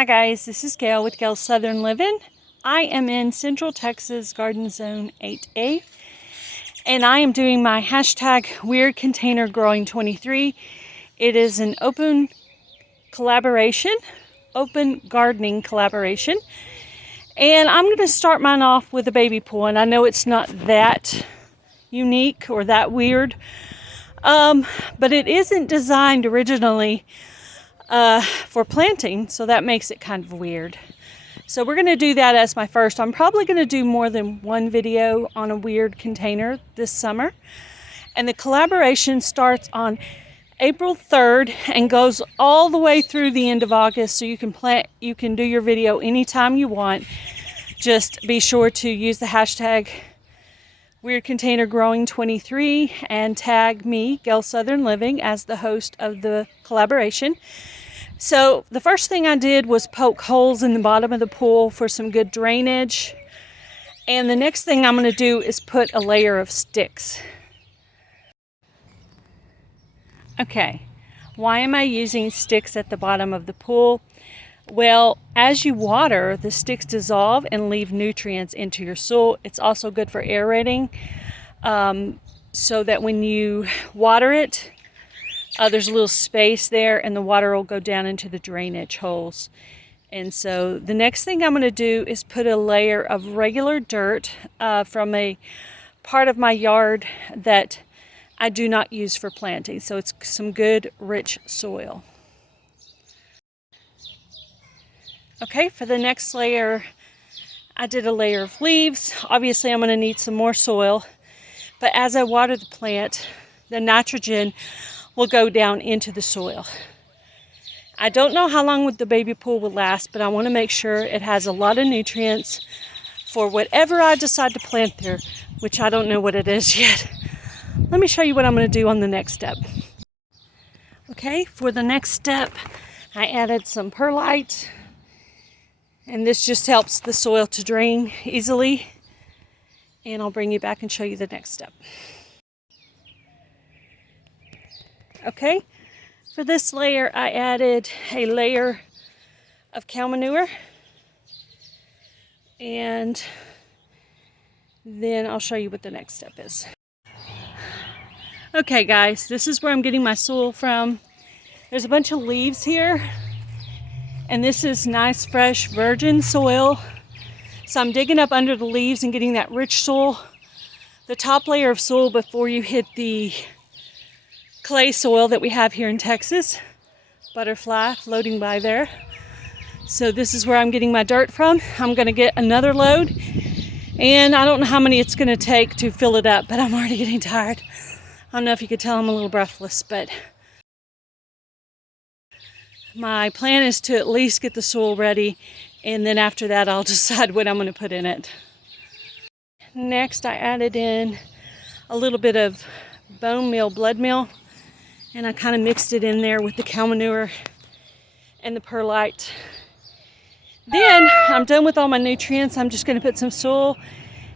Hi guys, this is Gail with Gail's Southern Living. I am in Central Texas Garden Zone 8A, and I am doing my hashtag Weird Container Growing 23. It is an open gardening collaboration, and I'm going to start mine off with a baby pool. And I know it's not that unique or that weird, but it isn't designed originally for planting, so that makes it kind of weird. So we're going to do that as my first. I'm probably going to do more than one video on a weird container this summer. And the collaboration starts on April 3rd and goes all the way through the end of August, so you can do your video anytime you want. Just be sure to use the hashtag Weird Container Growing 23 and tag me, Gail Southern Living, as the host of the collaboration. So the first thing I did was poke holes in the bottom of the pool for some good drainage. And the next thing I'm going to do is put a layer of sticks. Okay, why am I using sticks at the bottom of the pool? Well, as you water, the sticks dissolve and leave nutrients into your soil. It's also good for aerating, so that when you water it, there's a little space there and the water will go down into the drainage holes. And so the next thing I'm going to do is put a layer of regular dirt from a part of my yard that I do not use for planting. So it's some good rich soil. Okay, for the next layer, I did a layer of leaves. Obviously, I'm going to need some more soil. But as I water the plant, the nitrogen will go down into the soil. I don't know how long the baby pool will last, but I want to make sure it has a lot of nutrients for whatever I decide to plant there, which I don't know what it is yet. Let me show you what I'm going to do on the next step. Okay, for the next step, I added some perlite, and this just helps the soil to drain easily. And I'll bring you back and show you the next step. Okay, for this layer, I added a layer of cow manure, and then I'll show you what the next step is. Okay guys, this is where I'm getting my soil from. There's a bunch of leaves here, and this is nice, fresh, virgin soil. So I'm digging up under the leaves and getting that rich soil, the top layer of soil before you hit the clay soil that we have here in Texas. Butterfly floating by there. So this is where I'm getting my dirt from. I'm going to get another load, and I don't know how many it's going to take to fill it up, but I'm already getting tired. I don't know if you could tell I'm a little breathless, but my plan is to at least get the soil ready, and then after that I'll decide what I'm going to put in it. Next, I added in a little bit of bone meal, blood meal, and I kind of mixed it in there with the cow manure and the perlite. Then I'm done with all my nutrients. I'm just going to put some soil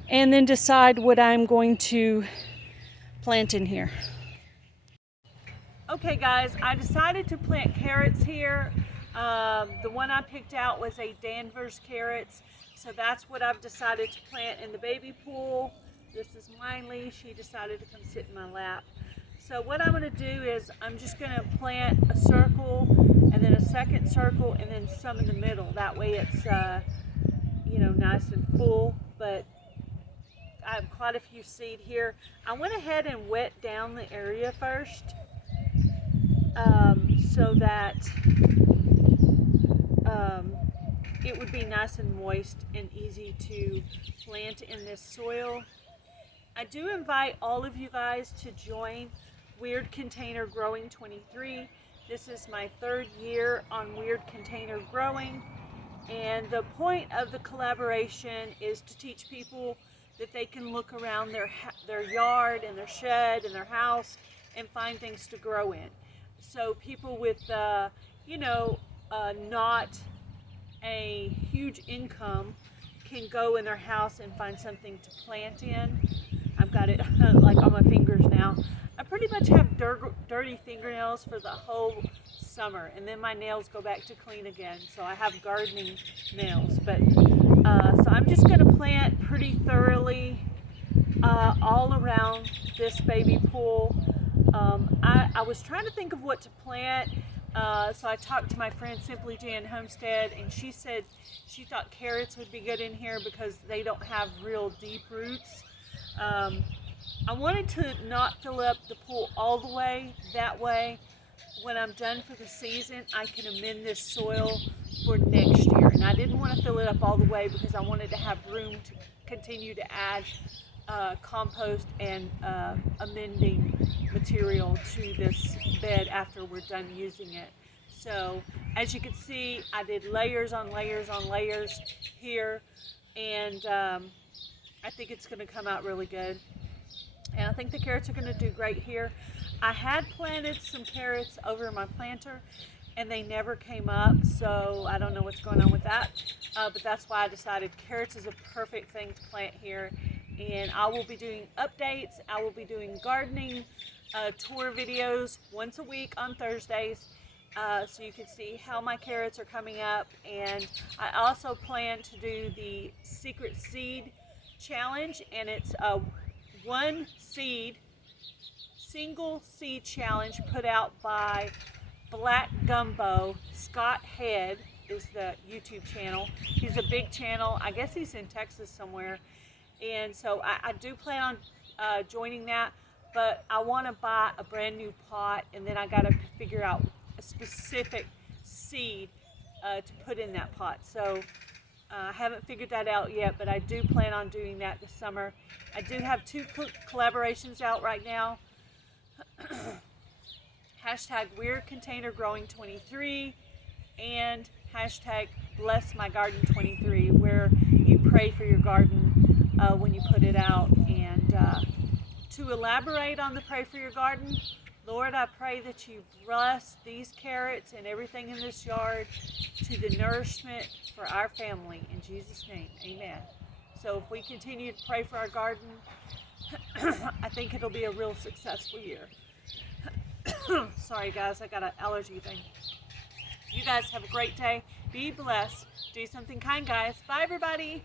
and then decide what I'm going to plant in here. Okay guys, I decided to plant carrots here. The one I picked out was a Danvers carrots, so that's what I've decided to plant in the baby pool. This is Miley. She decided to come sit in my lap. So what I'm going to do is I'm just going to plant a circle and then a second circle and then some in the middle. That way it's nice and full, but I have quite a few seed here. I went ahead and wet down the area first, so that it would be nice and moist and easy to plant in this soil. I do invite all of you guys to join Weird Container Growing 23. This is my third year on Weird Container Growing, and the point of the collaboration is to teach people that they can look around their yard and their shed and their house and find things to grow in. So people with not a huge income can go in their house and find something to plant in. I've got it like on my fingers now. I pretty much have dirty fingernails for the whole summer, and then my nails go back to clean again. So I have gardening nails, but so I'm just going to plant pretty thoroughly all around this baby pool. I was trying to think of what to plant, so I talked to my friend Simply Jan Homestead, and she said she thought carrots would be good in here because they don't have real deep roots. I wanted to not fill up the pool all the way. That way, when I'm done for the season, I can amend this soil for next year. And I didn't want to fill it up all the way because I wanted to have room to continue to add compost and amending material to this bed after we're done using it. So as you can see, I did layers on layers on layers here, and I think it's going to come out really good. And I think the carrots are going to do great here. I had planted some carrots over my planter and they never came up, so I don't know what's going on with that. But that's why I decided carrots is a perfect thing to plant here. And I will be doing updates. I will be doing gardening tour videos once a week on Thursdays, so you can see how my carrots are coming up. And I also plan to do the secret seed challenge, and it's one seed, single seed challenge put out by Black Gumbo. Scott Head is the YouTube channel. He's a big channel. I guess he's in Texas somewhere. And so I do plan on joining that, but I want to buy a brand new pot, and then I got to figure out a specific seed to put in that pot. So I haven't figured that out yet, but I do plan on doing that this summer. I do have 2 collaborations out right now. Hashtag Weird Container Growing 23 and hashtag Bless My Garden 23, where you pray for your garden when you put it out. And to elaborate on the pray for your garden, Lord, I pray that you bless these carrots and everything in this yard to the nourishment for our family. In Jesus' name, amen. So if we continue to pray for our garden, I think it'll be a real successful year. Sorry guys, I got an allergy thing. You guys have a great day. Be blessed. Do something kind, guys. Bye everybody.